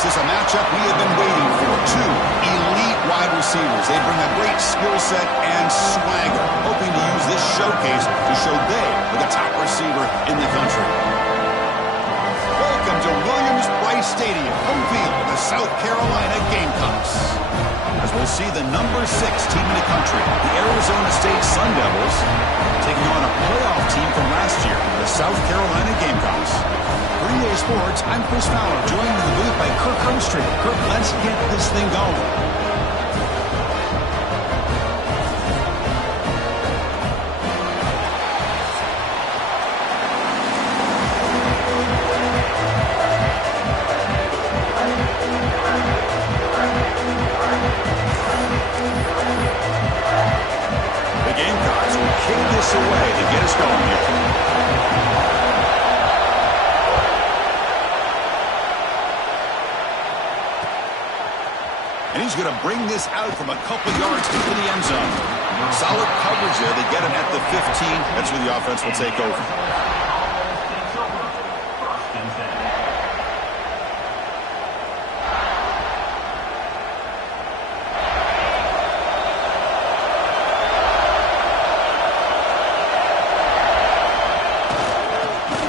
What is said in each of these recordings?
This is a matchup we have been waiting for. Two elite wide receivers. They bring a great skill set and swagger, hoping to use this showcase to show they are the top receiver in the country. Welcome to Williams-Brice Stadium, home field of the South Carolina Gamecocks. As we'll see the number 6 team in the country, the Arizona State Sun Devils, taking on a playoff team from last year, the South Carolina Gamecocks. For EA Sports, I'm Chris Fowler, joined in the booth by Kirk Hermstreet. Kirk, let's get this thing going. The Gamecocks will kick this away to get us going here. And he's going to bring this out from a couple yards into the end zone. Solid coverage there. They get him at the 15. That's where the offense will take over.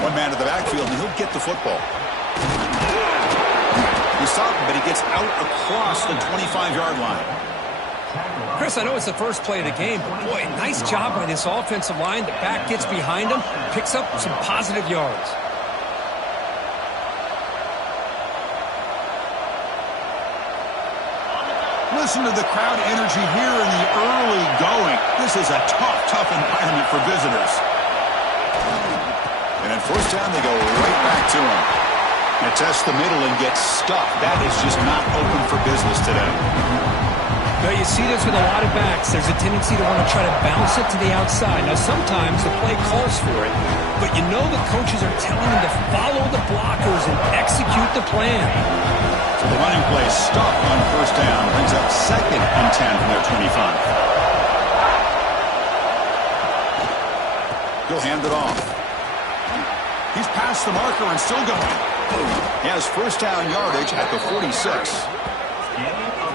One man to the backfield, and he'll get the football. He stopped him, but he gets out across the 25-yard line. Chris, I know it's the first play of the game, but boy, nice job by this offensive line. The back gets behind him, picks up some positive yards. Listen to the crowd energy here in the early going. This is a tough environment for visitors. And at first down, they go right back to him. They test the middle and get stuffed. That is just not open for business today. Now, you see this with a lot of backs. There's a tendency to want to try to bounce it to the outside. Now, sometimes the play calls for it, but you know the coaches are telling them to follow the blockers and execute the plan. So the running play stopped on first down. Brings up 2nd and 10 from their 25. He'll hand it off. He's past the marker and still going. He has first down yardage at the 46.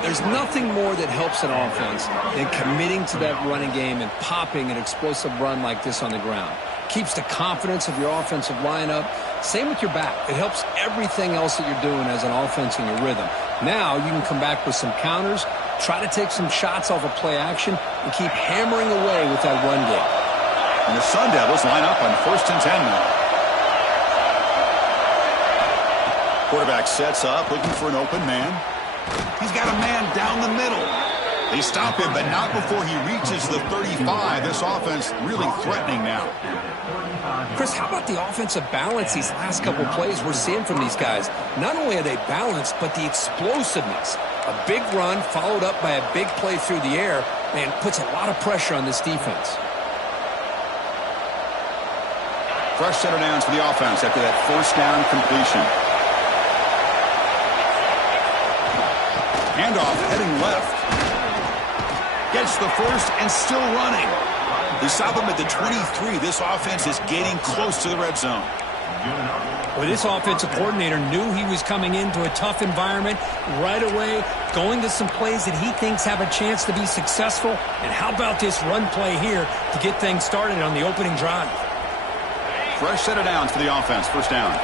There's nothing more that helps an offense than committing to that running game and popping an explosive run like this on the ground. Keeps the confidence of your offensive lineup. Same with your back. It helps everything else that you're doing as an offense in your rhythm. Now you can come back with some counters, try to take some shots off of play action, and keep hammering away with that run game. And the Sun Devils line up on first and 10 now. Quarterback sets up, looking for an open man. He's got a man down the middle. They stop him, but not before he reaches the 35. This offense really threatening now. Chris, how about the offensive balance these last couple plays we're seeing from these guys? Not only are they balanced, but the explosiveness. A big run followed up by a big play through the air, man, puts a lot of pressure on this defense. Fresh set of downs for the offense after that first down completion. Handoff heading left. Gets the first and still running. They stop him at the 23. This offense is getting close to the red zone. Well, this offensive coordinator knew he was coming into a tough environment right away, going to some plays that he thinks have a chance to be successful. And how about this run play here to get things started on the opening drive? Fresh set of downs for the offense. First down.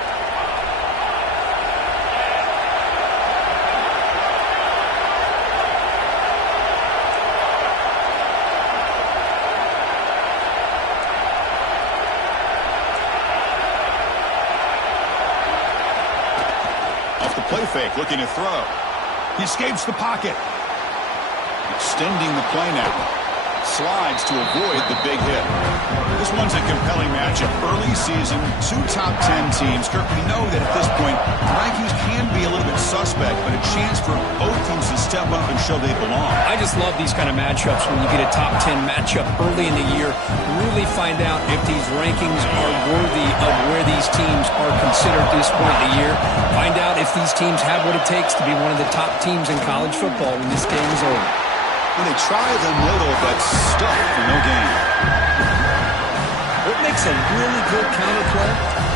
Play fake, looking to throw. He escapes the pocket. Extending the play now. Slides to avoid the big hit. This one's a compelling matchup. Early season, 2 top 10 teams. Kirk, we know that at this point, the rankings can be a little bit suspect, but a chance for both teams to step up and show they belong. I just love these kind of matchups when you get a top 10 matchup early in the year. Really find out if these rankings are worthy of where these teams are considered at this point in the year. Find out if these teams have what it takes to be one of the top teams in college football when this game is over. And they try the middle, but stuck for no gain. What makes makes a really good counter play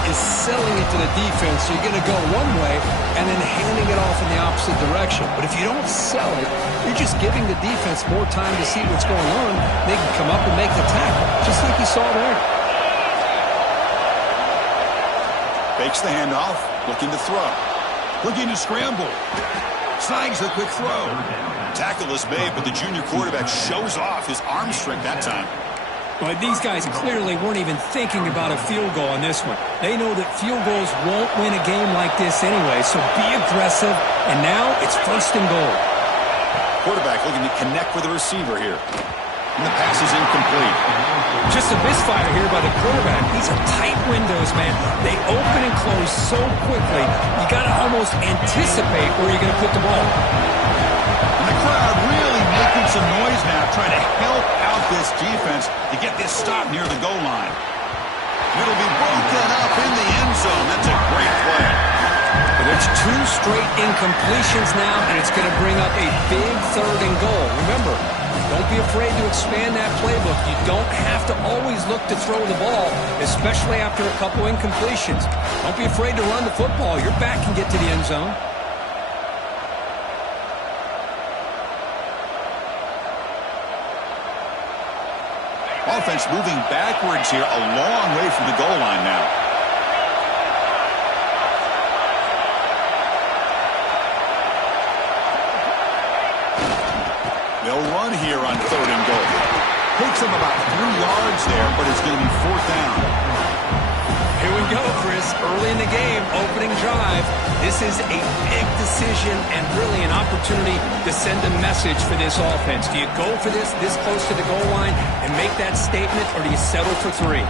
is selling it to the defense. So you're going to go one way and then handing it off in the opposite direction. But if you don't sell it, you're just giving the defense more time to see what's going on. They can come up and make the tackle, just like you saw there. Fakes the handoff, looking to throw. Looking to scramble. Snags the quick throw. Tackle is made, but the junior quarterback shows off his arm strength that time. Well, these guys clearly weren't even thinking about a field goal on this one. They know that field goals won't win a game like this anyway, so be aggressive, and now it's 1st and goal. Quarterback looking to connect with the receiver here. And the pass is incomplete. Just a misfire here by the quarterback. These are tight windows, man. They open and close so quickly, you got to almost anticipate where you're going to put the ball. And the crowd really making some noise now, trying to help out this defense to get this stop near the goal line. It'll be broken up in the end zone. That's a great play. But there's 2 straight incompletions now, and it's going to bring up a big 3rd and goal. Remember, don't be afraid to expand that playbook. You don't have to always look to throw the ball, especially after a couple incompletions. Don't be afraid to run the football. Your back can get to the end zone. Offense moving backwards here, a long way from the goal line now. They'll run here on 3rd and goal. Takes them about 3 yards there, but it's going to be 4th down. Here we go, Chris. Early in the game, opening drive. This is a big decision and really an opportunity to send a message for this offense. Do you go for this close to the goal line and make that statement, or do you settle for 3?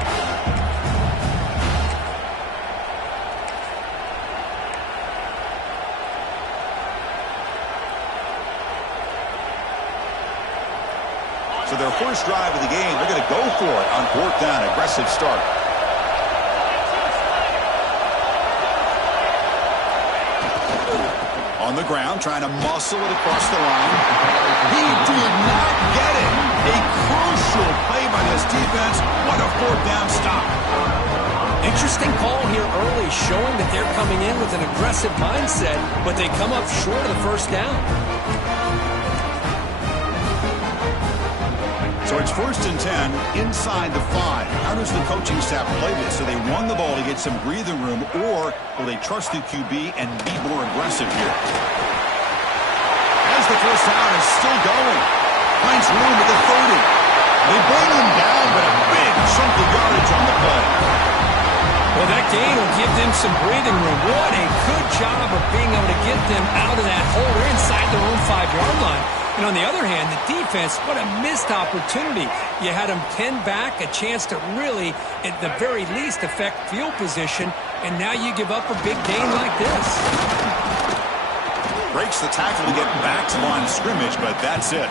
So their first drive of the game, they're going to go for it on 4th down. Aggressive start. On the ground, trying to muscle it across the line. He did not get it. A crucial play by this defense. What a 4th down stop. Interesting call here early, showing that they're coming in with an aggressive mindset, but they come up short of the 1st down. So it's 1st and 10 inside the 5. How does the coaching staff play this? So they run the ball to get some breathing room, or will they trust the QB and be more aggressive here? As the 1st down is still going. Finds room at the 30. They bring him down, but a big chunk of yardage on the play. Well, that gain will give them some breathing room. What a good job of being able to get them out of that hole. They're inside their own 5-yard line. And on the other hand, the defense, what a missed opportunity. You had them pinned back, a chance to really, at the very least, affect field position, and now you give up a big gain like this. Breaks the tackle to get back to line of scrimmage, but that's it.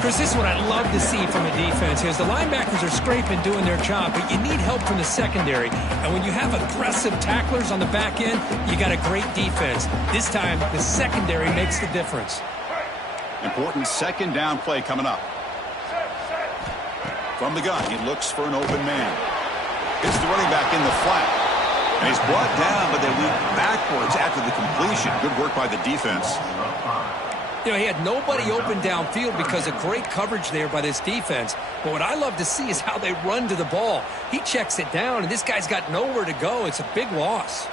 Chris, this is what I love to see from a defense is the linebackers are scraping, doing their job, but you need help from the secondary. And when you have aggressive tacklers on the back end, you got a great defense. This time, the secondary makes the difference. Important 2nd down play coming up. From the gun, he looks for an open man. It's the running back in the flat. And he's brought down, but they leap backwards after the completion. Good work by the defense. You know, he had nobody open downfield because of great coverage there by this defense. But what I love to see is how they run to the ball. He checks it down, and this guy's got nowhere to go. It's a big loss.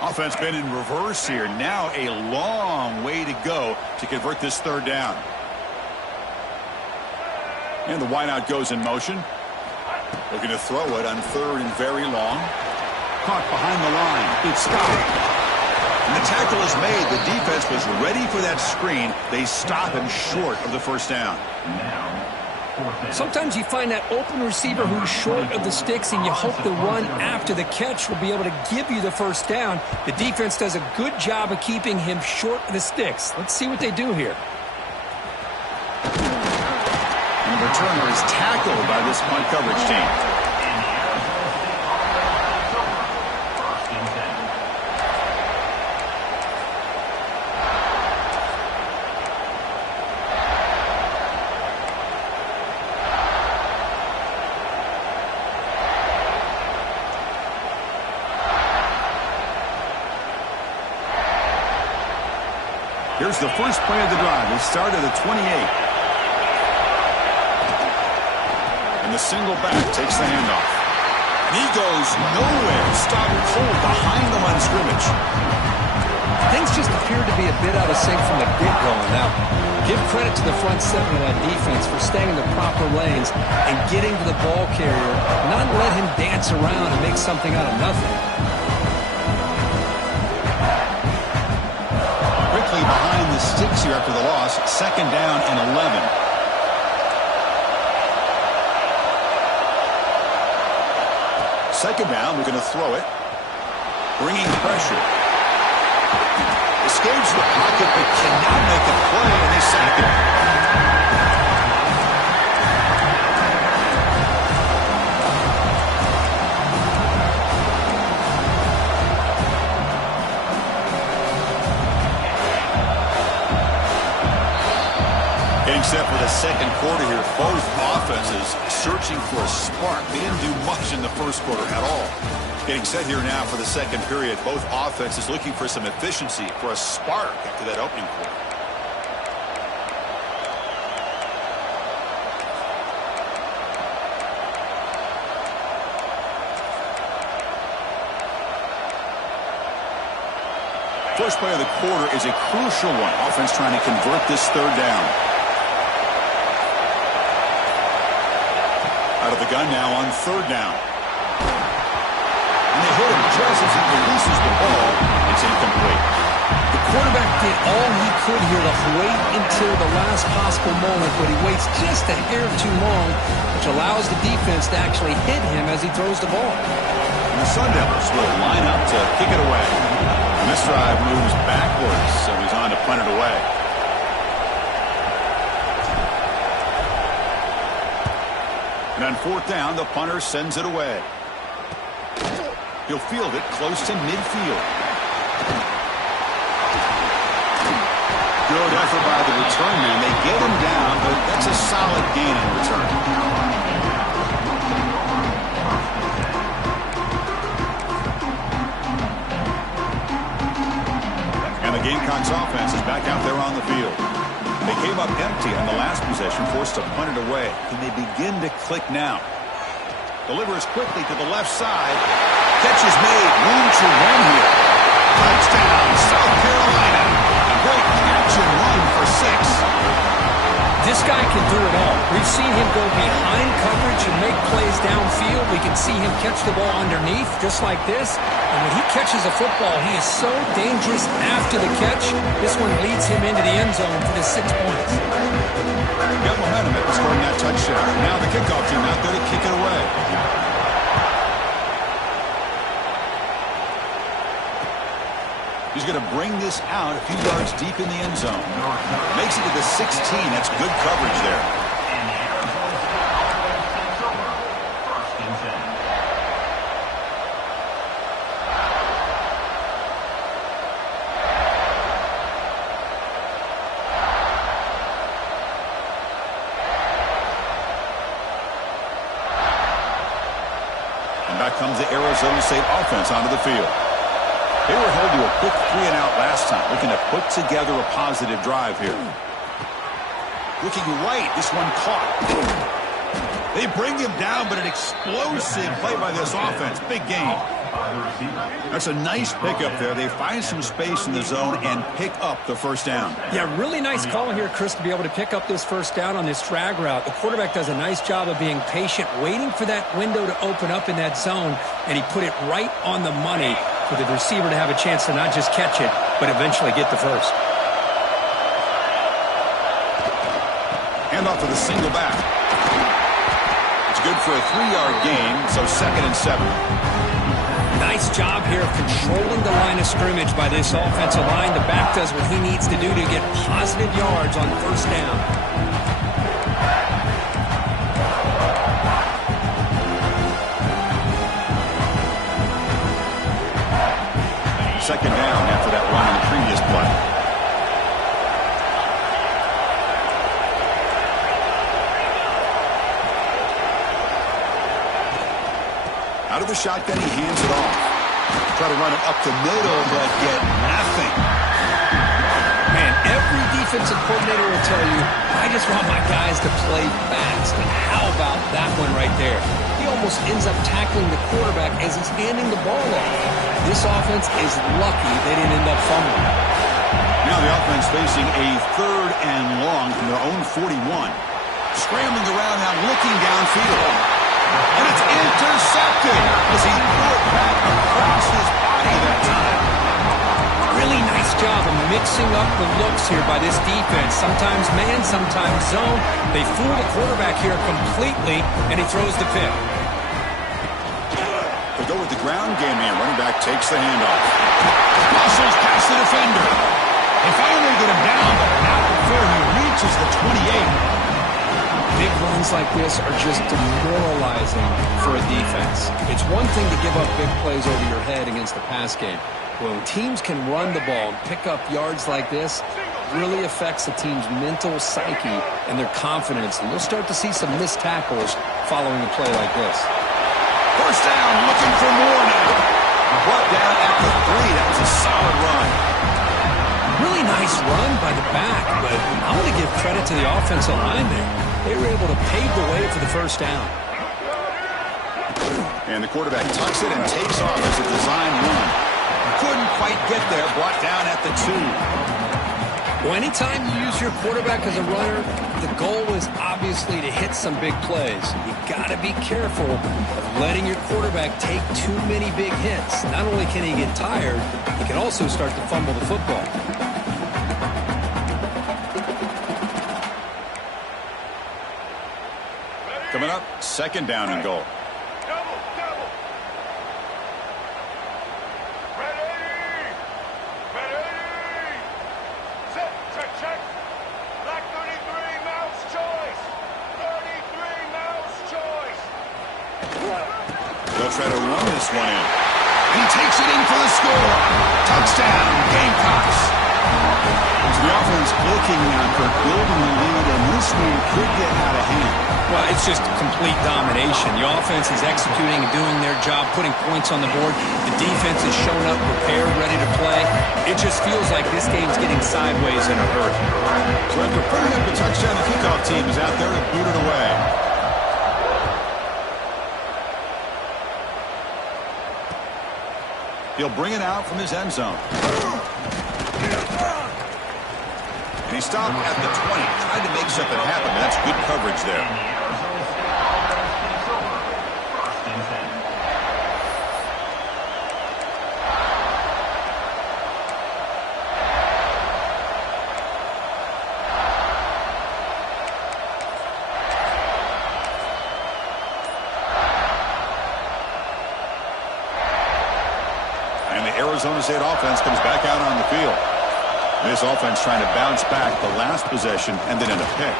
Offense been in reverse here. Now a long way to go to convert this 3rd down. And the wideout goes in motion. Looking to throw it on 3rd and very long. Caught behind the line. It's stopped. And the tackle is made. The defense was ready for that screen. They stop him short of the 1st down. Sometimes you find that open receiver who's short of the sticks, and you hope the run after the catch will be able to give you the 1st down. The defense does a good job of keeping him short of the sticks. Let's see what they do here. And the returner is tackled by this punt coverage team. Here's the first play of the drive. They start at the 28. And the single back takes the handoff. And he goes nowhere. Stopped cold behind the line of scrimmage. Things just appeared to be a bit out of sync from the get-go on that one. Give credit to the front seven of that defense for staying in the proper lanes and getting to the ball carrier, not let him dance around and make something out of nothing. Quickly behind the sticks here after the loss. Second down and 11. Second down, we're going to throw it. Bringing pressure. Escapes the pocket, but cannot make a play, and they sack him. Getting set for the second quarter here. Both offenses searching for a spark. They didn't do much in the first quarter at all. Getting set here now for the second period. Both offenses looking for some efficiency, for a spark after that opening quarter. First play of the quarter is a crucial one. Offense trying to convert this third down. Out of the gun now on third down. And they hit him just as he releases the ball. It's incomplete. The quarterback did all he could here to wait until the last possible moment, but he waits just a hair too long, which allows the defense to actually hit him as he throws the ball. And the Sun Devils will line up to kick it away. And this drive moves backwards, so he's on to punt it away. And on fourth down, the punter sends it away. He'll field it close to midfield. Good effort by the return man. They get him down, but that's a solid gain in return. And the Gamecocks offense is back out there on the field. They came up empty on the last possession, forced to punt it away. Can they begin to click now? Delivers quickly to the left side. Catch is made. Room to run here. Touchdown, South Carolina. A great catch and run for 6. This guy can do it all. We've seen him go behind coverage and make plays downfield. We can see him catch the ball underneath, just like this. And when he catches a football, he is so dangerous after the catch. This one leads him into the end zone for the 6 points. Got momentum at scoring that touchdown. Now the kickoff team out there to kick it away. He's going to bring this out a few yards deep in the end zone. Makes it to the 16. That's good coverage there. And back comes the Arizona State offense onto the field. They were held to a quick 3-and-out last time, looking to put together a positive drive here. Looking right, this one caught. They bring him down, but an explosive play by this offense. Big gain. That's a nice pickup there. They find some space in the zone and pick up the first down. Yeah, really nice call here, Chris, to be able to pick up this first down on this drag route. The quarterback does a nice job of being patient, waiting for that window to open up in that zone, and he put it right on the money for the receiver to have a chance to not just catch it, but eventually get the first. Hand off to the single back. It's good for a 3-yard gain, so 2nd and 7. Nice job here of controlling the line of scrimmage by this offensive line. The back does what he needs to do to get positive yards on first down. Second down after that run in the previous play. Out of the shotgun, he hands it off. Try to run it up the middle, but get nothing. Man, offensive coordinator will tell you, I just want my guys to play fast. And how about that one right there? He almost ends up tackling the quarterback as he's handing the ball off. This offense is lucky they didn't end up fumbling. Now the offense facing a 3rd and long from their own 41. Scrambling around now, looking downfield. And it's intercepted as he threw it back across his body that time. Really nice job of mixing up the looks here by this defense. Sometimes man, sometimes zone. They fool the quarterback here completely, and he throws the pick. They go with the ground game here. Running back takes the handoff. Muscles past the defender. They finally get him down, but not before he reaches the 28. Big runs like this are just demoralizing for a defense. It's one thing to give up big plays over your head against the pass game. When teams can run the ball and pick up yards like this, it really affects a team's mental psyche and their confidence. And you'll start to see some missed tackles following a play like this. First down, looking for more now. Brought down at the 3. That was a solid run. Really nice run by the back, but I'm going to give credit to the offensive line there. They were able to pave the way for the first down. And the quarterback tucks it and takes off as a design run. Couldn't quite get there, brought down at the 2. Well, anytime you use your quarterback as a runner, the goal is obviously to hit some big plays. You got to be careful of letting your quarterback take too many big hits. Not only can he get tired, he can also start to fumble the football. Coming up, 2nd down and goal. They'll try to run this one in. And he takes it in for the score. Touchdown, Gamecocks. So the offense looking now for building the lead, and this one could get out of hand. Well, it's just complete domination. The offense is executing and doing their job, putting points on the board. The defense is showing up, prepared, ready to play. It just feels like this game's getting sideways in a hurry. So after putting up a touchdown, the kickoff team is out there to boot it away. He'll bring it out from his end zone. And he stopped at the 20, trying to make something happen. That's good coverage there. And the Arizona State offense comes back out on the field. This offense trying to bounce back the last possession and then in a pick.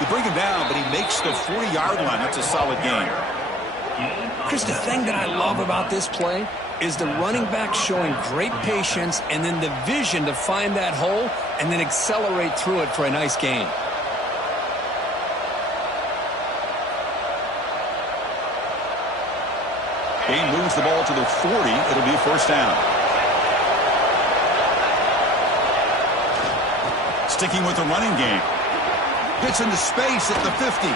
They bring him down, but he makes the 40-yard line. That's a solid game. Chris, the thing that I love about this play is the running back showing great patience and then the vision to find that hole and then accelerate through it for a nice gain. Game moves the ball to the 40. It'll be first down. Sticking with the running game. Gets into space at the 50.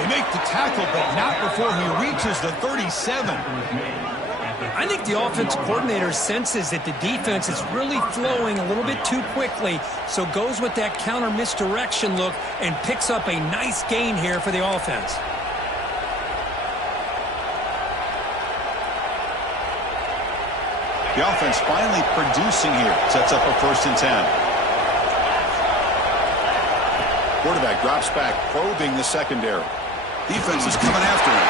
They make the tackle, but not before he reaches the 37. I think the offensive coordinator senses that the defense is really flowing a little bit too quickly, so goes with that counter misdirection look and picks up a nice gain here for the offense. The offense finally producing here. Sets up a 1st and 10. Quarterback drops back, probing the secondary. Defense is coming after him.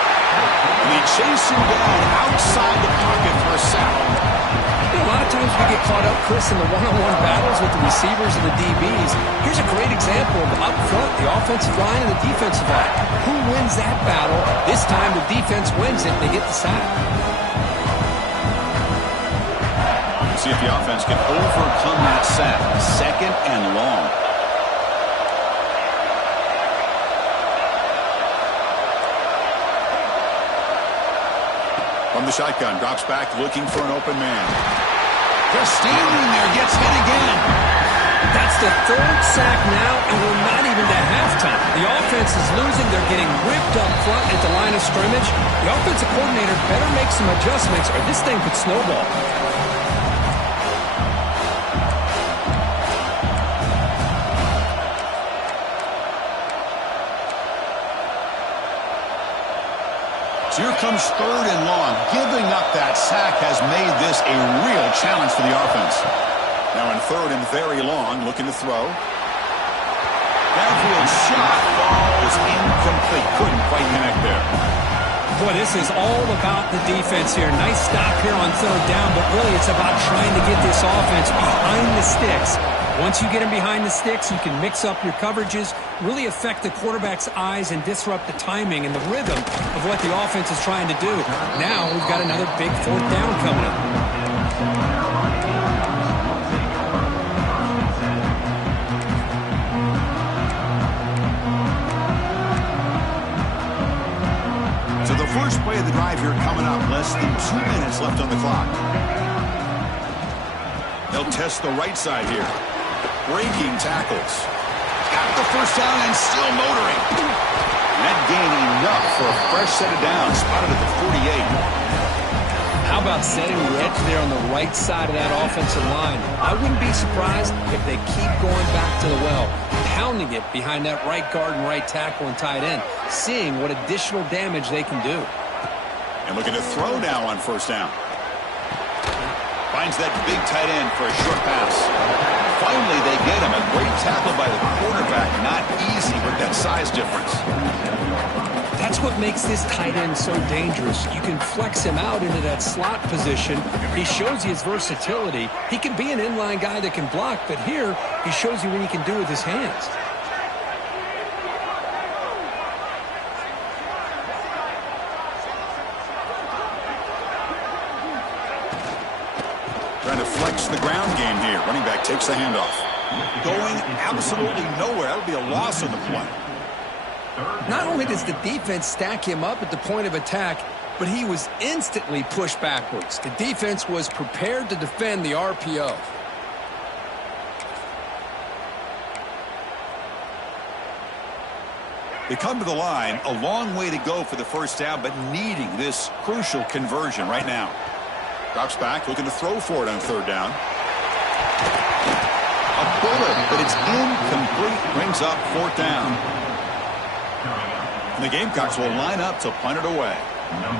And they chase him down outside the pocket for a sack. A lot of times we get caught up, Chris, in the one-on-one battles with the receivers and the DBs. Here's a great example of up front, the offensive line and the defensive line. Who wins that battle? This time the defense wins it, and they get the sack. See if the offense can overcome that sack. 2nd and long. From the shotgun, drops back looking for an open man. Just standing there, gets hit again. That's the third sack now, and we're not even to halftime. The offense is losing. They're getting ripped up front at the line of scrimmage. The offensive coordinator better make some adjustments, or this thing could snowball. So here comes 3rd and long. Giving up that sack has made this a real challenge for the offense. Now in 3rd and very long, looking to throw. Downfield shot falls incomplete. Couldn't quite connect there. Boy, this is all about the defense here. Nice stop here on 3rd down, but really it's about trying to get this offense behind the sticks. Once you get them behind the sticks, you can mix up your coverages, really affect the quarterback's eyes and disrupt the timing and the rhythm of what the offense is trying to do. Now we've got another big 4th down coming up. So the first play of the drive here coming up. Less than 2 minutes left on the clock. They'll test the right side here. Breaking tackles. Got the first down and still motoring. That gain enough for a fresh set of downs. Spotted at the 48. How about setting the edge there on the right side of that offensive line? I wouldn't be surprised if they keep going back to the well, pounding it behind that right guard and right tackle and tight end, seeing what additional damage they can do. And looking to throw now on 1st down. Finds that big tight end for a short pass. Finally, they get him. A great tackle by the quarterback. Not easy with that size difference. That's what makes this tight end so dangerous. You can flex him out into that slot position. He shows you his versatility. He can be an inline guy that can block, but here he shows you what he can do with his hands. Trying to flex the ground game here. Running back takes the handoff. Going absolutely nowhere. That would be a loss on the play. Not only does the defense stack him up at the point of attack, but he was instantly pushed backwards. The defense was prepared to defend the RPO. They come to the line. A long way to go for the first down, but needing this crucial conversion right now. Drops back, looking to throw for it on 3rd down. A bullet, but it's incomplete. Brings up 4th down. And the Gamecocks will line up to punt it away.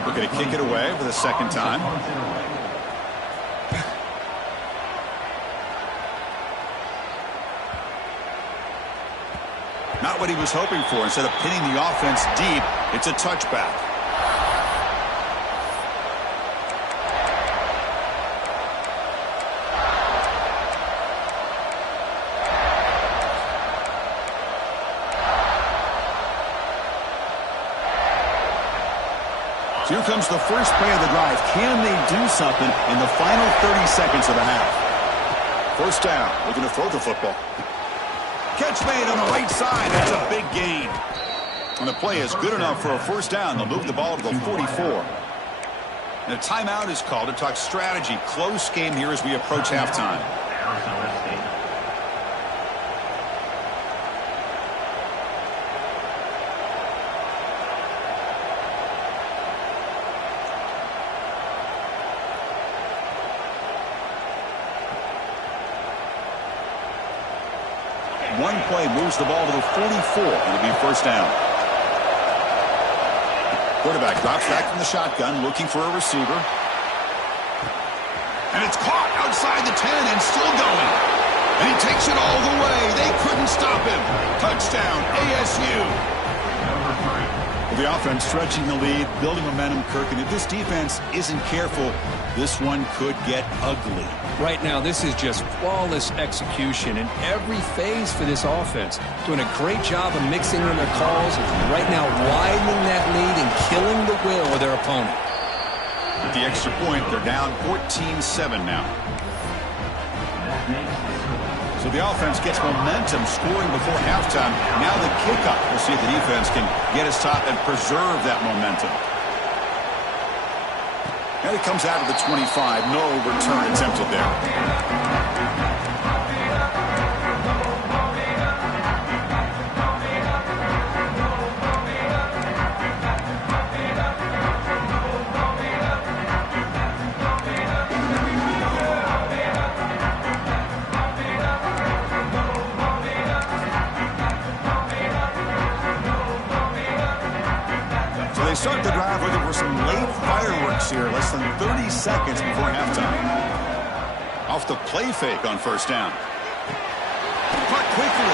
We're going to kick it away for the 2nd time. Not what he was hoping for. Instead of pinning the offense deep, it's a touchback. So here comes the first play of the drive. Can they do something in the final 30 seconds of the half? 1st down, looking to throw the football. Catch made on the right side. That's a big gain. And the play is good enough for a 1st down. They'll move the ball to the 44. And a timeout is called to talk strategy. Close game here as we approach halftime. 1 play moves the ball to the 44. It'll be 1st down. Quarterback drops back from the shotgun, looking for a receiver. And it's caught outside the 10 and still going. And he takes it all the way. They couldn't stop him. Touchdown, ASU. The offense stretching the lead, building momentum, Kirk. And if this defense isn't careful, this one could get ugly. Right now, this is just flawless execution in every phase for this offense. Doing a great job of mixing in their calls. Right now, widening that lead and killing the will of their opponent. With the extra point, they're down 14-7 now. So the offense gets momentum, scoring before halftime. Now the kickoff. We'll see if the defense can get us top and preserve that momentum. And it comes out of the 25. No return attempted there. Start the drive where there were some late fireworks here, less than 30 seconds before halftime. Off the play fake on first down. Caught quickly.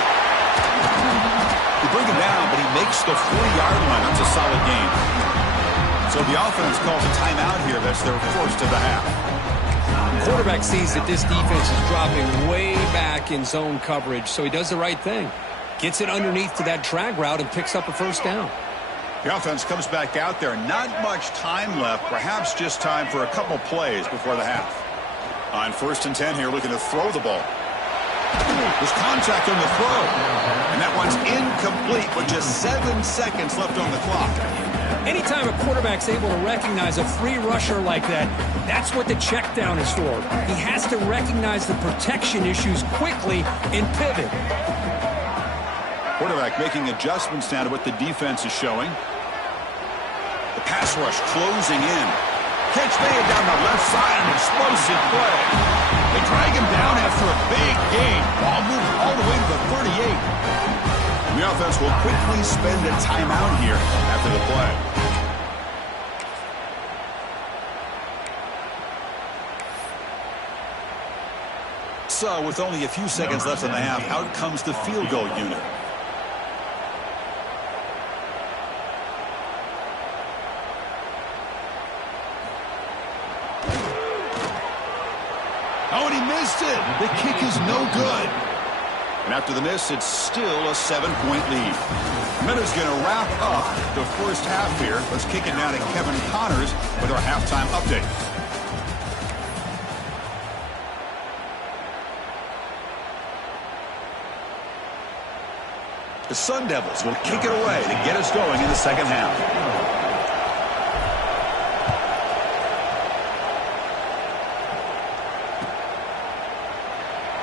They bring him down, but he makes the 40-yard line. That's a solid gain. So the offense calls a timeout here. That's their first of the half. Quarterback sees that this defense is dropping way back in zone coverage, so he does the right thing. Gets it underneath to that drag route and picks up a first down. The offense comes back out there. Not much time left. Perhaps just time for a couple plays before the half. On 1st and 10 here, looking to throw the ball. There's contact on the throw. And that one's incomplete with just 7 seconds left on the clock. Anytime a quarterback's able to recognize a free rusher like that, that's what the check down is for. He has to recognize the protection issues quickly and pivot. Quarterback making adjustments now to what the defense is showing. The pass rush closing in. Catch made down the left side, an explosive play. They drag him down after a big gain. Ball moved all the way to the 38. And the offense will quickly spend a timeout here after the play. So with only a few seconds left in the half, out comes the field goal unit. Oh, and he missed it. The kick is no good. And after the miss, it's still a 7-point lead. Minutes going to wrap up the first half here. Let's kick it now to Kevin Connors with our halftime update. The Sun Devils will kick it away to get us going in the second half.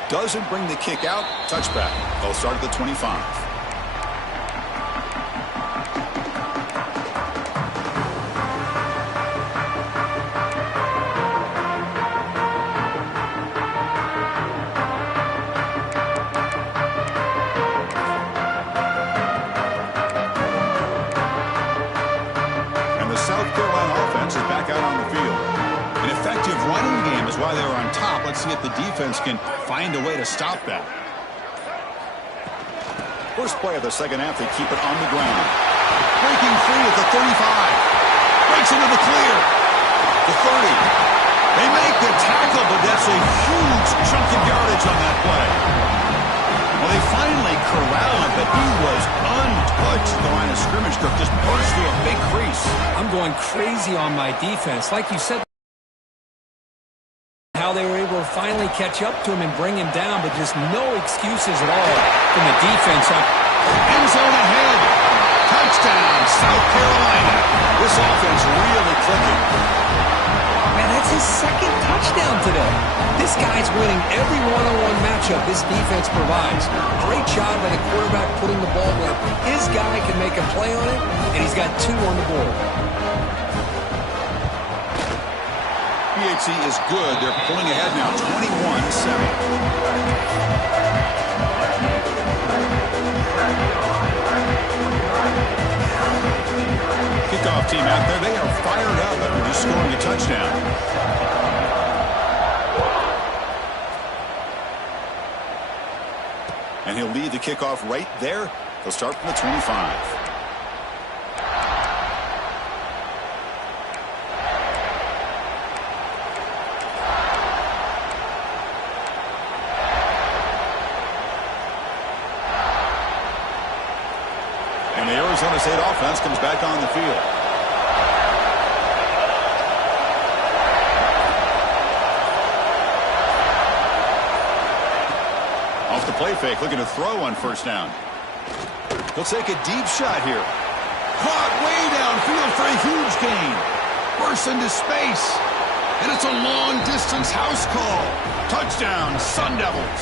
Doesn't bring the kick out. Touchback. They'll start at the 25. And the South Carolina offense is back out on the field. An effective running game is why they were on top. Let's see if the defense can find a way to stop that. First play of the second half, they keep it on the ground. Breaking free at the 35. Breaks into the clear. The 30. They make the tackle, but that's a huge chunk of yardage on that play. Well, they finally corral him, but he was untouched at the line of scrimmage. Kirk just burst through a big crease. I'm going crazy on my defense. Like you said, how they were able to finally catch up to him and bring him down, but just no excuses at all from the defense. End zone ahead. Touchdown, South Carolina. This offense really clicking. Man, that's his second touchdown today. This guy's winning every one-on-one matchup this defense provides. Great job by the quarterback putting the ball where his guy can make a play on it, and he's got 2 on the board. PHC is good. They're pulling ahead now, 21-7. Kickoff team out there. They are fired up after just scoring a touchdown. And he'll lead the kickoff right there. They'll start from the 25. Arizona State offense comes back on the field. Off the play fake, looking to throw on first down. He'll take a deep shot here. Caught way downfield for a huge gain. Bursts into space. And it's a long-distance house call. Touchdown, Sun Devils.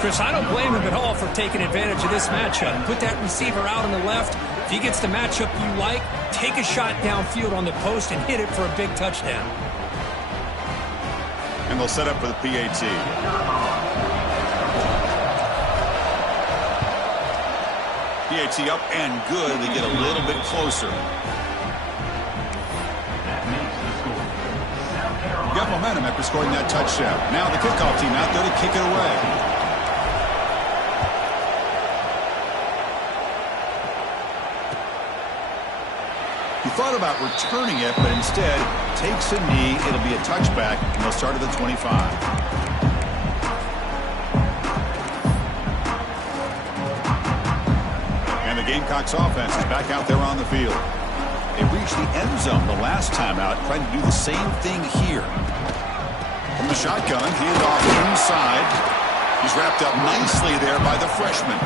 Chris, I don't blame him at all for taking advantage of this matchup. Put that receiver out on the left. If he gets the matchup you like, take a shot downfield on the post and hit it for a big touchdown. And they'll set up for the PAT. PAT up and good. They get a little bit closer. Got momentum after scoring that touchdown. Now the kickoff team out there to kick it away. He thought about returning it, but instead takes a knee. It'll be a touchback, and they'll start at the 25. And the Gamecocks offense is back out there on the field. They reached the end zone the last time out, trying to do the same thing here. From the shotgun, handoff inside. He's wrapped up nicely there by the freshman.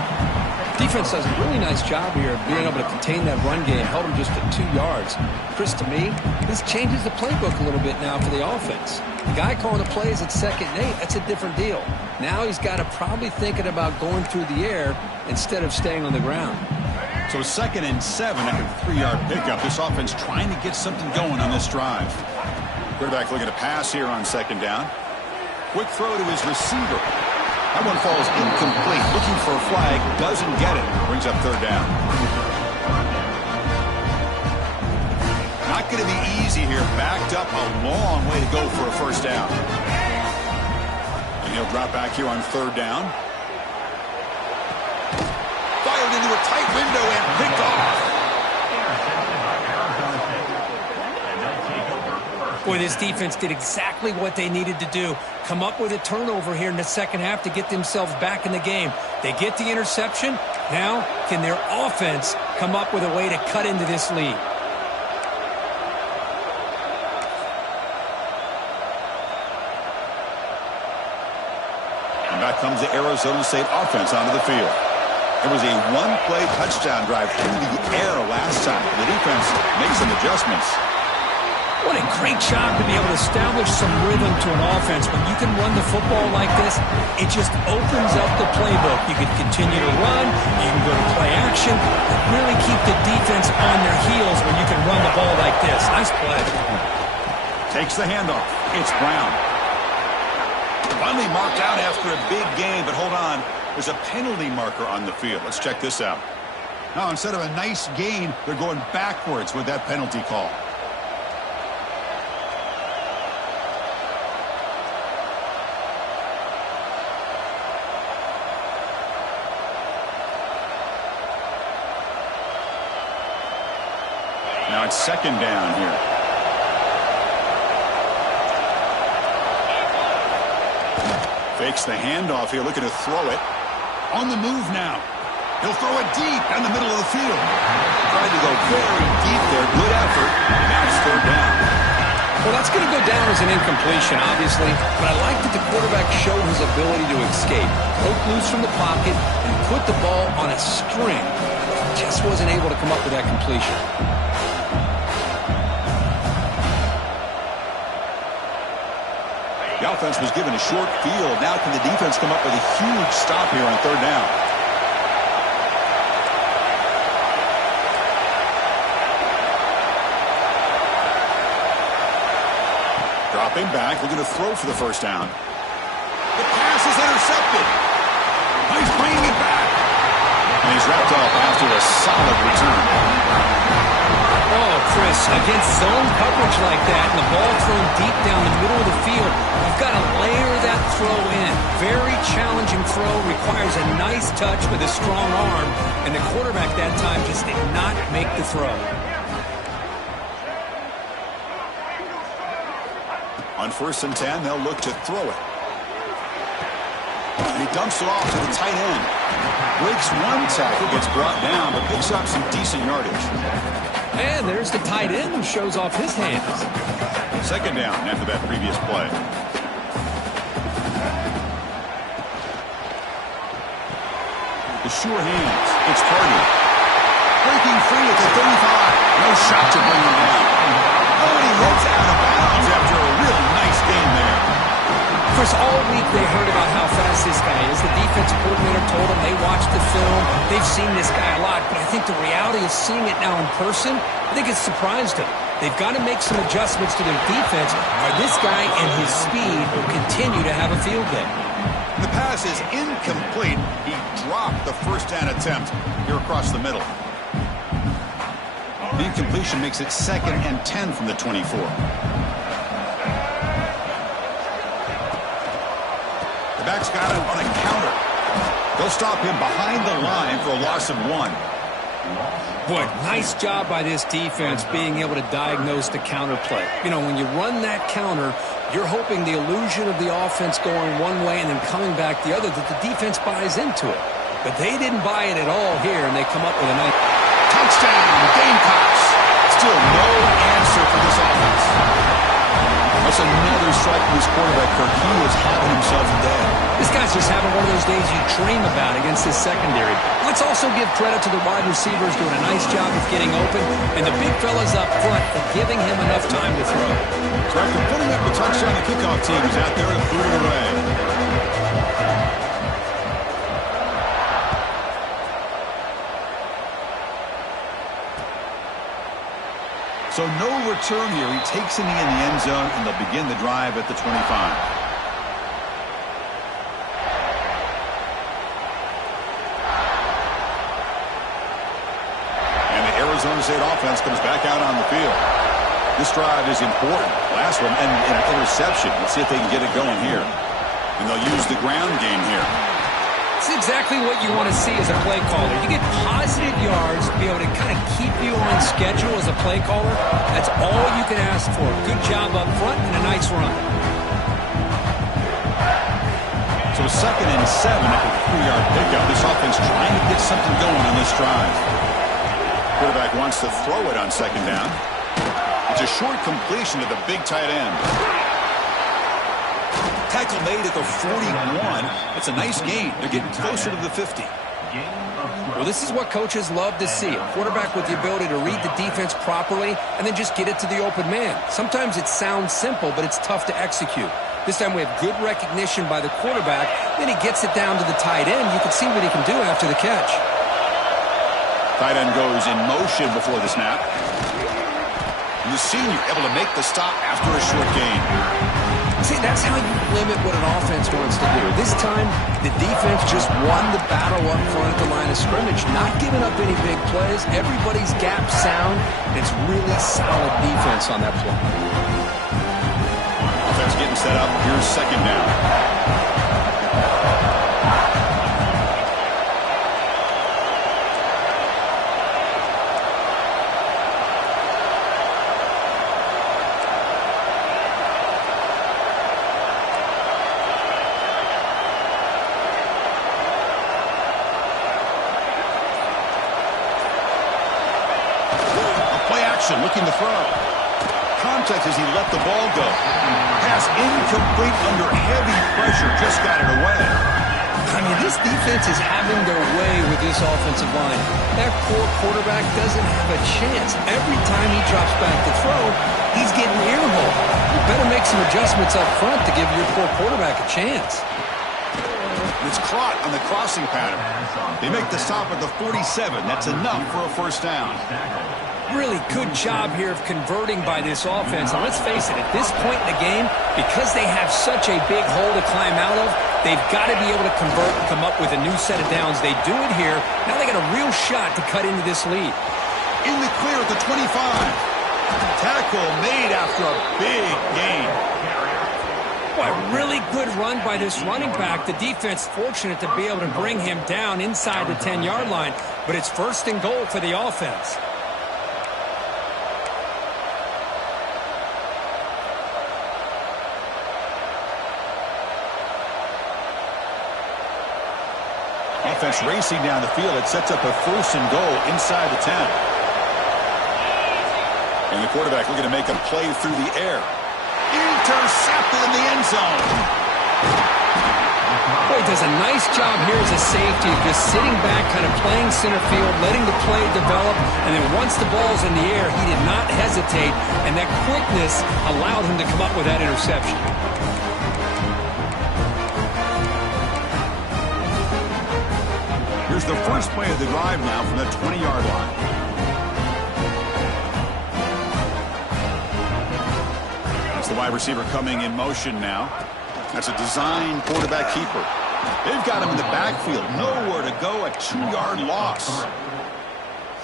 Defense does a really nice job here of being able to contain that run game, held him just to 2 yards. Chris, to me, this changes the playbook a little bit now for the offense. The guy calling the plays at 2nd and 8, that's a different deal. Now he's got to probably thinking about going through the air instead of staying on the ground. So 2nd and 7 after the 3-yard pickup. This offense trying to get something going on this drive. Quarterback looking to pass here on 2nd down. Quick throw to his receiver. That one falls incomplete. Looking for a flag. Doesn't get it. Brings up 3rd down. Not going to be easy here. Backed up a long way to go for a 1st down. And he'll drop back here on 3rd down. Fired into a tight window and picked off. Boy, this defense did exactly what they needed to do. Come up with a turnover here in the 2nd half to get themselves back in the game. They get the interception. Now, can their offense come up with a way to cut into this lead? And back comes the Arizona State offense onto the field. It was a one-play touchdown drive through the air last time. The defense makes some adjustments. What a great job to be able to establish some rhythm to an offense. When you can run the football like this, it just opens up the playbook. You can continue to run, you can go to play action, and really keep the defense on their heels when you can run the ball like this. Nice play. Takes the handoff. It's Brown. Finally marked out after a big gain, but hold on. There's a penalty marker on the field. Let's check this out. Now, instead of a nice gain, they're going backwards with that penalty call. Now it's 2nd down here. Fakes the handoff here, looking to throw it. On the move now. He'll throw it deep down the middle of the field. Tried to go very deep there. Good effort. Now it's 3rd down. Well, that's going to go down as an incompletion, obviously, but I like that the quarterback showed his ability to escape. Broke loose from the pocket and put the ball on a string. Just wasn't able to come up with that completion. The offense was given a short field. Now can the defense come up with a huge stop here on 3rd down? Dropping back, looking to throw for the 1st down. The pass is intercepted. He's bringing it back. And he's wrapped up after a solid return. Oh, Chris, against zone coverage like that and the ball thrown deep down the middle of the field, you've got to layer that throw in. Very challenging throw, requires a nice touch with a strong arm, and the quarterback that time just did not make the throw. On 1st and 10, they'll look to throw it. And he dumps it off to the tight end. Breaks one tackle, gets brought down, but picks up some decent yardage. And there's the tight end who shows off his hands. 2nd down after that previous play. The sure hands. It's Hardy. Breaking free at the 35. No shot to bring him down. Oh, and he hits out of bounds after Chris, all week they heard about how fast this guy is. The defensive coordinator told them they watched the film. They've seen this guy a lot, but I think the reality of seeing it now in person, I think it's surprised them. They've got to make some adjustments to their defense, or this guy and his speed will continue to have a field day. The pass is incomplete. He dropped the first down attempt here across the middle. The incompletion makes it 2nd and 10 from the 24. The back's got it on a counter. They'll stop him behind the line for a loss of 1. Boy, nice job by this defense being able to diagnose the counter play. You know, when you run that counter, you're hoping the illusion of the offense going one way and then coming back the other, that the defense buys into it. But they didn't buy it at all here, and they come up with a nice touchdown, Gamecocks. Still no answer for this offense. That's another strike from his quarterback, Kirk. He is having himself a day. This guy's just having one of those days you dream about against his secondary. Let's also give credit to the wide receivers doing a nice job of getting open, and the big fellas up front for giving him enough time to throw. So after putting up a touchdown, the kickoff team is out there and threw it away. So no return here. He takes a knee in the end zone, and they'll begin the drive at the 25. And the Arizona State offense comes back out on the field. This drive is important. Last one, and an interception. Let's see if they can get it going here. And they'll use the ground game here. It's exactly what you want to see as a play caller. You get positive yards to be able to kind of keep you on schedule as a play caller. That's all you can ask for. Good job up front and a nice run. So 2nd and 7 after the 3-yard pickup. This offense trying to get something going on this drive. Quarterback wants to throw it on 2nd down. It's a short completion to the big tight end. Tackle made at the 41. It's a nice gain. They're getting closer to the 50. Well, this is what coaches love to see. A quarterback with the ability to read the defense properly and then just get it to the open man. Sometimes it sounds simple, but it's tough to execute. This time we have good recognition by the quarterback. Then he gets it down to the tight end. You can see what he can do after the catch. Tight end goes in motion before the snap. And the senior able to make the stop after a short gain. See, that's how you limit what an offense wants to do. This time, the defense just won the battle up front at the line of scrimmage, not giving up any big plays. Everybody's gap sound. It's really solid defense on that play. Offense getting set up. Here's 2nd down. Looking to throw. Contact as he let the ball go. Pass incomplete under heavy pressure. Just got it away. I mean, this defense is having their way with this offensive line. That poor quarterback doesn't have a chance. Every time he drops back to throw, he's getting earholed. You better make some adjustments up front to give your poor quarterback a chance. It's caught on the crossing pattern. They make the stop at the 47. That's enough for a first down. Really good job here of converting by this offense. And let's face it, at this point in the game, because they have such a big hole to climb out of, they've got to be able to convert and come up with a new set of downs. They do it here. Now they got a real shot to cut into this lead. In the clear at the 25. Tackle made after a big gain. Boy, really good run by this running back. The defense fortunate to be able to bring him down inside the 10-yard line. But it's 1st and goal for the offense. Offense racing down the field. It sets up a 1st and goal inside the 10. And the quarterback looking to make a play through the air. Intercepted in the end zone. Boy, he does a nice job here as a safety of just sitting back, kind of playing center field, letting the play develop, and then once the ball's in the air, he did not hesitate, and that quickness allowed him to come up with that interception. Here's the first play of the drive now from the 20-yard line. That's the wide receiver coming in motion now. That's a design quarterback keeper. They've got him in the backfield. Nowhere to go. A 2-yard loss.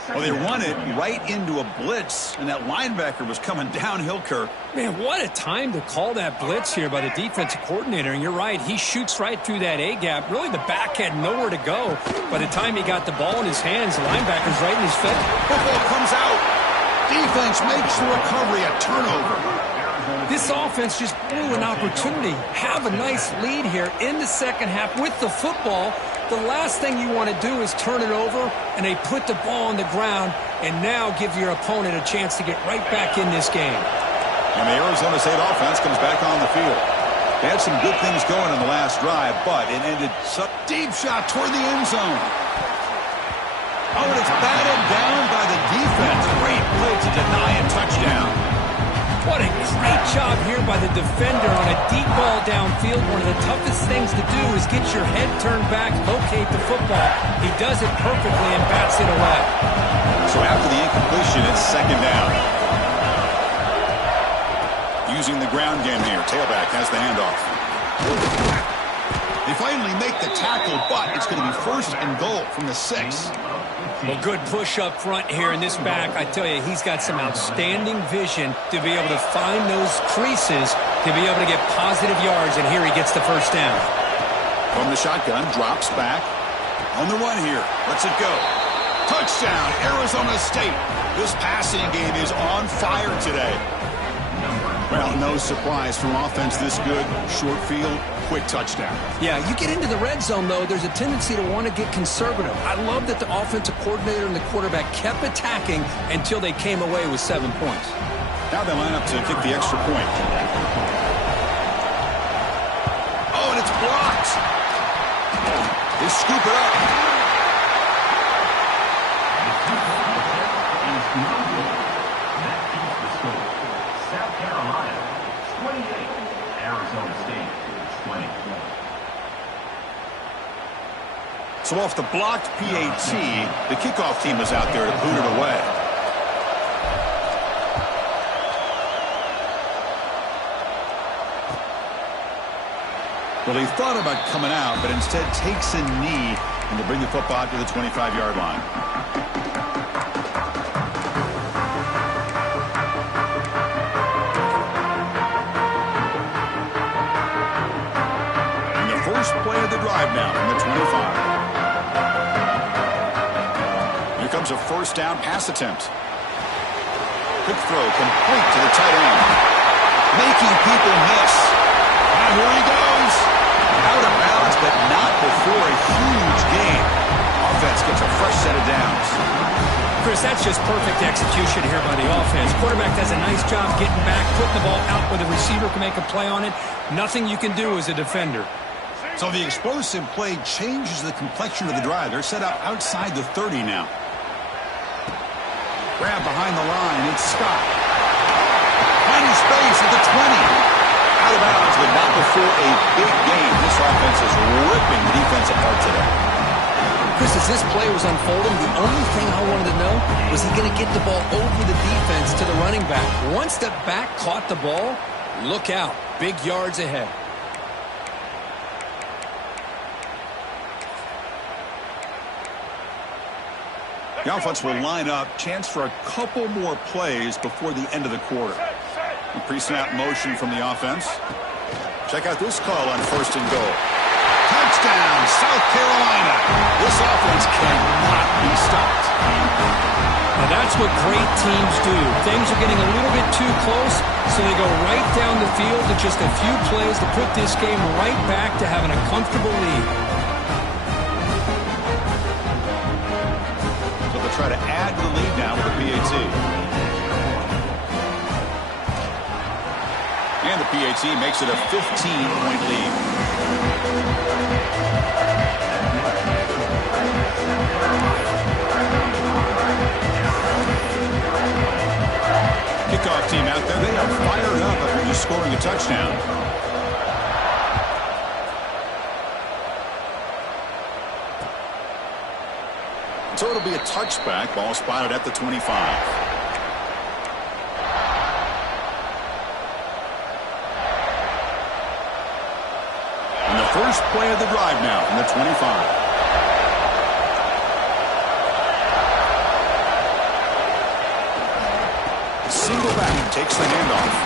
Well, they run it right into a blitz, and that linebacker was coming downhill, Kirk. Man, what a time to call that blitz here by the defensive coordinator. And you're right, he shoots right through that A-gap. Really, the back had nowhere to go. By the time he got the ball in his hands, the linebacker's right in his face. Football comes out. Defense makes the recovery, a turnover. This offense just blew an opportunity. Have a nice lead here in the second half with the football. The last thing you want to do is turn it over, and they put the ball on the ground and now give your opponent a chance to get right back in this game. And the Arizona State offense comes back on the field. They had some good things going in the last drive, but it ended some deep shot toward the end zone. Oh, and it's batted down by the defense. Great play to deny a touchdown. What a great job here by the defender on a deep ball downfield. One of the toughest things to do is get your head turned back, locate the football. He does it perfectly and bats it away. So after the incompletion, it's second down. Using the ground game here. Tailback has the handoff. They finally make the tackle, but it's going to be first and goal from the 6. Well, good push up front here in this back. I tell you, he's got some outstanding vision to be able to find those creases, to be able to get positive yards, and here he gets the first down. From the shotgun, drops back. On the run here. Lets it go. Touchdown, Arizona State. This passing game is on fire today. Well, no surprise from offense this good. Short field, quick touchdown. Yeah, you get into the red zone, though, there's a tendency to want to get conservative. I love that the offensive coordinator and the quarterback kept attacking until they came away with 7 points. Now they line up to kick the extra point. Oh, and it's blocked. They scoop it up. So off the blocked PAT, the kickoff team is out there to boot it away. Well, he thought about coming out, but instead takes a knee and to bring the football to the 25-yard line. And the first play of the drive now from the 25. Here comes a first down pass attempt. Quick throw complete to the tight end. Making people miss. Now here he goes. Out of bounds, but not before a huge gain. Offense gets a fresh set of downs. Chris, that's just perfect execution here by the offense. Quarterback does a nice job getting back, putting the ball out where the receiver can make a play on it. Nothing you can do as a defender. So the explosive play changes the complexion of the drive. They're set up outside the 30 now. Grab behind the line. It's Scott. Finding space at the 20. Out of bounds, but not before a big game. This offense is ripping the defense apart today. Chris, as this play was unfolding, the only thing I wanted to know was he going to get the ball over the defense to the running back. Once the back caught the ball, look out. Big yards ahead. The offense will line up. Chance for a couple more plays before the end of the quarter. Pre-snap motion from the offense. Check out this call on first and goal. Touchdown, South Carolina. This offense cannot be stopped. Now that's what great teams do. Things are getting a little bit too close, so they go right down the field to just a few plays to put this game right back to having a comfortable lead. So they'll try to add to the lead now with the PAT. And the PAT makes it a 15-point lead. Kickoff team out there, they are fired up after just scoring a touchdown. So it'll be a touchback. Ball spotted at the 25. And the first play of the drive now from the 25. Single back takes the handoff.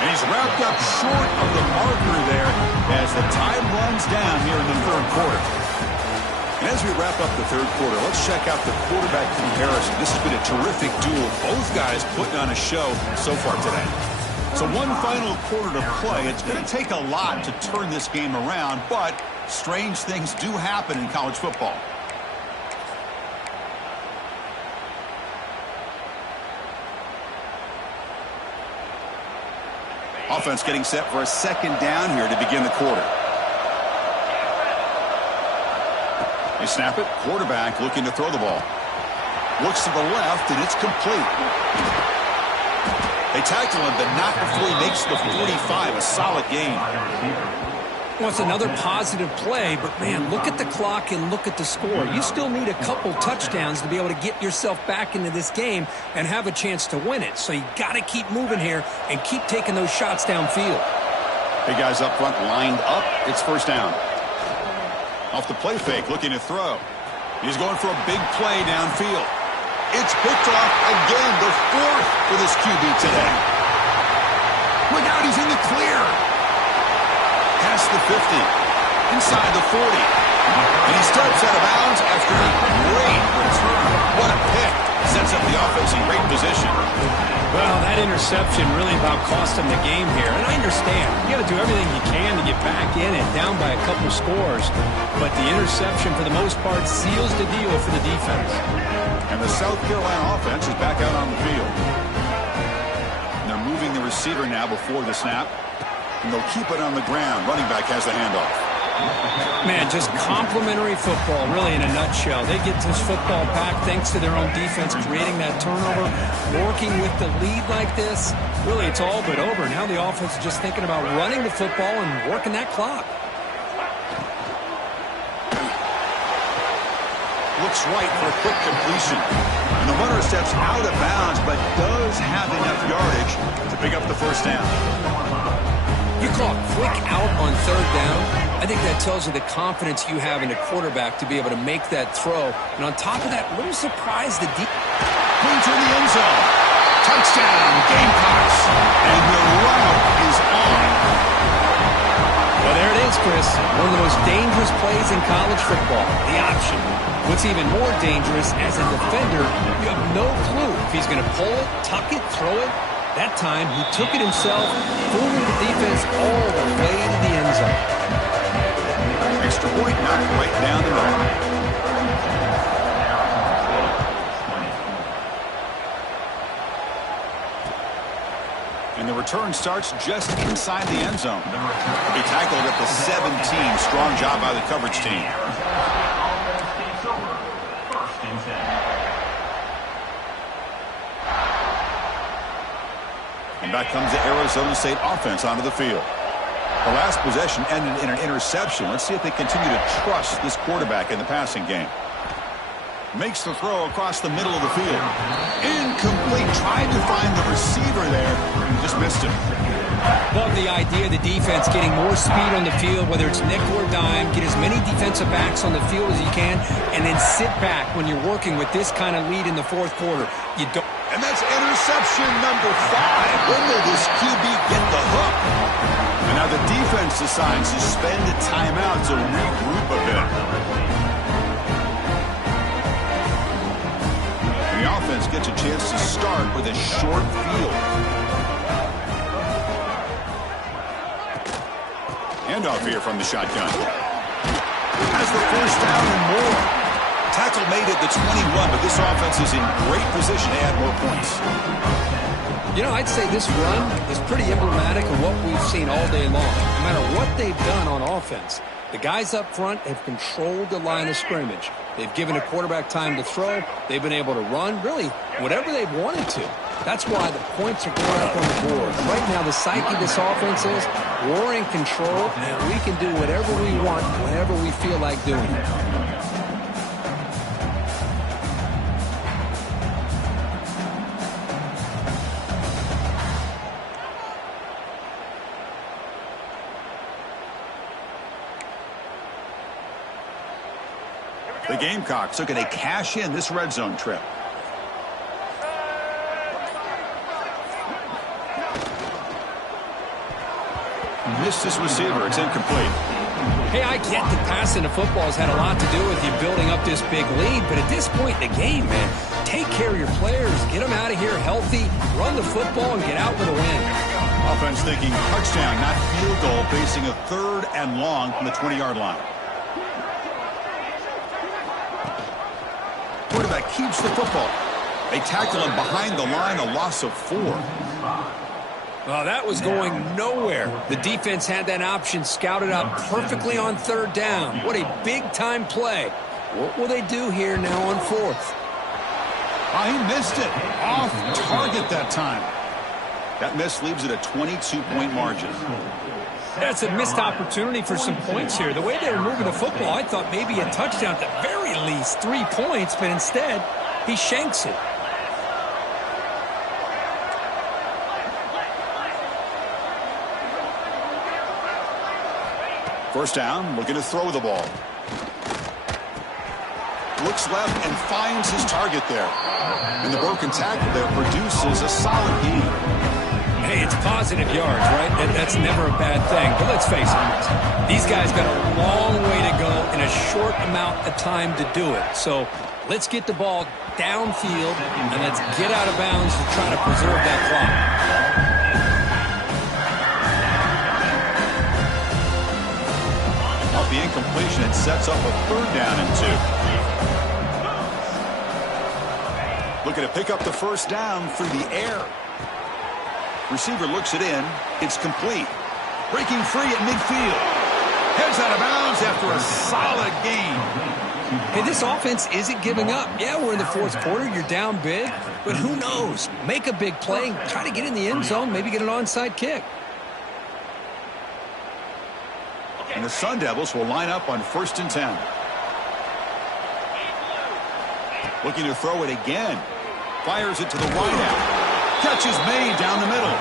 And he's wrapped up short of the marker there as the time runs down here in the third quarter. And as we wrap up the third quarter, let's check out the quarterback comparison. This has been a terrific duel. Both guys putting on a show so far today. So one final quarter to play. It's going to take a lot to turn this game around, but strange things do happen in college football. Offense getting set for a second down here to begin the quarter. They snap it. Quarterback looking to throw the ball. Looks to the left, and it's complete. They tackle him, but not before he makes the 45. A solid game. Well, it's another positive play, but, man, look at the clock and look at the score. You still need a couple touchdowns to be able to get yourself back into this game and have a chance to win it. So you got to keep moving here and keep taking those shots downfield. Big guys up front lined up. It's first down. Off the play fake, looking to throw. He's going for a big play downfield. It's picked off again, the fourth for this QB today. Look out, he's in the clear. Past the 50, inside the 40. And he steps out of bounds after a great return. What a pick. Sets up the offense in great position. Well, that interception really about cost him the game here. And I understand. You got to do everything you can to get back in and down by a couple scores. But the interception, for the most part, seals the deal for the defense. And the South Carolina offense is back out on the field. And they're moving the receiver now before the snap. And they'll keep it on the ground. Running back has the handoff. Man, just complimentary football, really, in a nutshell. They get this football back thanks to their own defense, creating that turnover, working with the lead like this. Really, it's all but over. Now the offense is just thinking about running the football and working that clock. Looks right for a quick completion. And the runner steps out of bounds, but does have enough yardage to pick up the first down. You call it quick out on third down. I think that tells you the confidence you have in the quarterback to be able to make that throw. And on top of that, a little surprised the deep. Points in the end zone. Touchdown, Gamecocks. And the route is on. Well, there it is, Chris. One of the most dangerous plays in college football. The option. What's even more dangerous, as a defender, you have no clue if he's going to pull it, tuck it, throw it. That time, he took it himself, fooling the defense all the way to the end zone. Extra point knocked right down the middle. And the return starts just inside the end zone. He'll be tackled at the 17. Strong job by the coverage team. And back comes the Arizona State offense onto the field. The last possession ended in an interception. Let's see if they continue to trust this quarterback in the passing game. Makes the throw across the middle of the field. Incomplete. Tried to find the receiver there and just missed him. Love the idea of the defense getting more speed on the field, whether it's nickel or dime. Get as many defensive backs on the field as you can, and then sit back when you're working with this kind of lead in the fourth quarter. You don't. And that's interception number 5. When will this QB get the hook? And now the defense decides to spend a timeout to regroup a bit. And the offense gets a chance to start with a short field. Handoff here from the shotgun. Has the first down and more. Tackle made at the 21, but this offense is in great position to add more points. You know, I'd say this run is pretty emblematic of what we've seen all day long. No matter what they've done on offense, the guys up front have controlled the line of scrimmage. They've given a quarterback time to throw. They've been able to run, really, whatever they've wanted to. That's why the points are going up on the board. Right now, the psyche of this offense is we're in control, and we can do whatever we want, whenever we feel like doing it. The Gamecocks looking to cash in this red zone trip. Missed his receiver. It's incomplete. Hey, I get that passing the football has had a lot to do with you building up this big lead, but at this point in the game, man, take care of your players, get them out of here healthy, run the football, and get out with a win. Offense thinking touchdown, not field goal, facing a 3rd and long from the 20-yard line. Quarterback keeps the football. They tackle him behind the line, a loss of 4. Well, that was going nowhere. The defense had that option scouted out perfectly on 3rd down. What a big-time play. What will they do here now on 4th? Oh, he missed it. Off target that time. That miss leaves it a 22-point margin. That's a missed opportunity for some points here. The way they were moving the football, I thought maybe a touchdown at the very least, 3 points, but instead, he shanks it. First down, looking to throw the ball. Looks left and finds his target there. And the broken tackle there produces a solid gain. Hey, it's positive yards, right? That's never a bad thing. But let's face it, these guys got a long way to go in a short amount of time to do it. So let's get the ball downfield and let's get out of bounds to try to preserve that clock. Off the incompletion, it sets up a 3rd down and 2. Looking to pick up the first down through the air. Receiver looks it in. It's complete. Breaking free at midfield. Heads out of bounds after a solid gain. Hey, this offense isn't giving up. Yeah, we're in the 4th quarter. You're down big. But who knows? Make a big play. Try to get in the end zone. Maybe get an onside kick. And the Sun Devils will line up on 1st and 10. Looking to throw it again. Fires it to the wideout. Catch is made down the middle.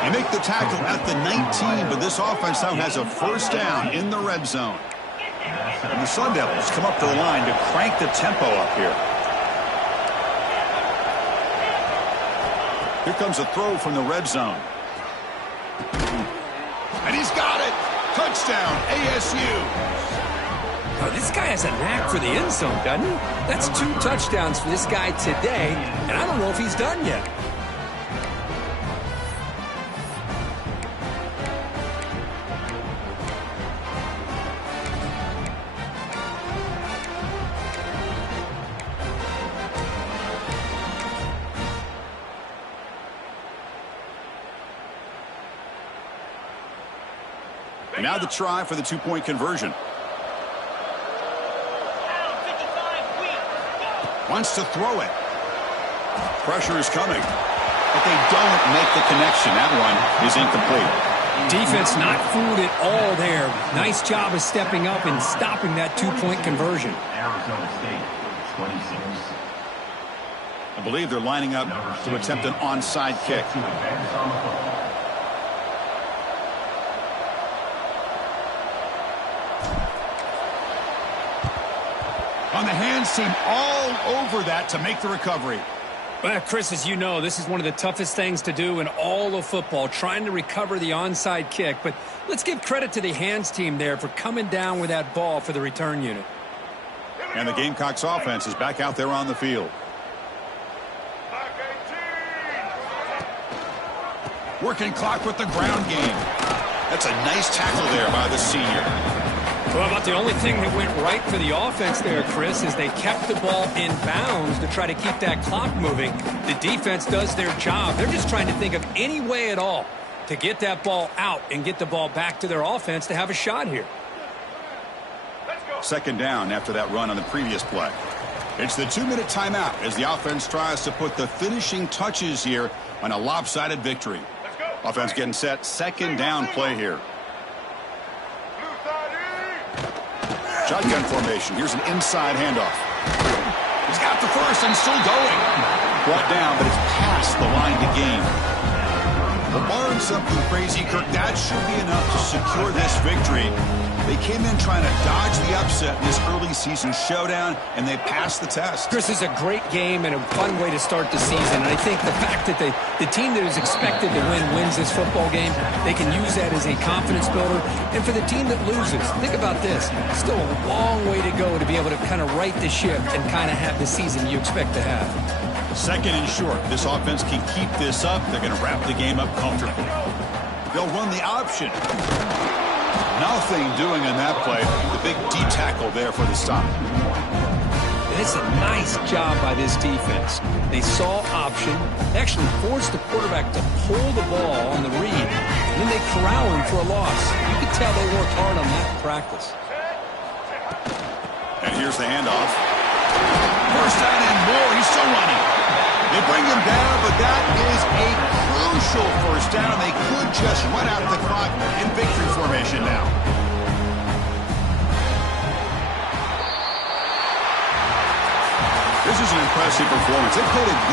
They make the tackle at the 19, but this offense now has a first down in the red zone. And the Sun Devils come up to the line to crank the tempo up here. Here comes a throw from the red zone. And he's got it. Touchdown, ASU. Oh, this guy has a knack for the end zone, doesn't he? That's 2 touchdowns for this guy today, and I don't know if he's done yet. Now the try for the 2-point conversion. Wants to throw it. Pressure is coming. But they don't make the connection. That one is incomplete. Defense not fooled at all there. Nice job of stepping up and stopping that 2-point conversion. Arizona State, 26. I believe they're lining up to attempt an onside kick. On the hands team all over that to make the recovery. Well, Chris, as you know, this is one of the toughest things to do in all of football, trying to recover the onside kick. But let's give credit to the hands team there for coming down with that ball for the return unit. And the Gamecocks offense is back out there on the field. Working clock with the ground game. That's a nice tackle there by the senior. Well, about the only thing that went right for the offense there, Chris, is they kept the ball in bounds to try to keep that clock moving. The defense does their job. They're just trying to think of any way at all to get that ball out and get the ball back to their offense to have a shot here. Second down after that run on the previous play. It's the 2-minute timeout as the offense tries to put the finishing touches here on a lopsided victory. Offense getting set. Second down play here. Shotgun formation. Here's an inside handoff. He's got the first and still going. Brought down, but it's past the line to gain. Well, barring something crazy, Kirk, that should be enough to secure this victory. They came in trying to dodge the upset in this early season showdown, and they passed the test. Chris, is a great game and a fun way to start the season. And I think the fact that the team that is expected to win wins this football game, they can use that as a confidence builder. And for the team that loses, think about this. Still a long way to go to be able to kind of right the ship and kind of have the season you expect to have. Second and short. This offense can keep this up. They're going to wrap the game up comfortably. They'll run the option. Nothing doing in that play. The big D tackle there for the stop. It's a nice job by this defense. They saw option, actually forced the quarterback to pull the ball on the read, and then they corral him for a loss. You could tell they worked hard on that in practice. And here's the handoff. First down and more. He's still running. They bring him down, but that is a crucial first down. They could just run out the clock in victory formation now. This is an impressive performance. They played a good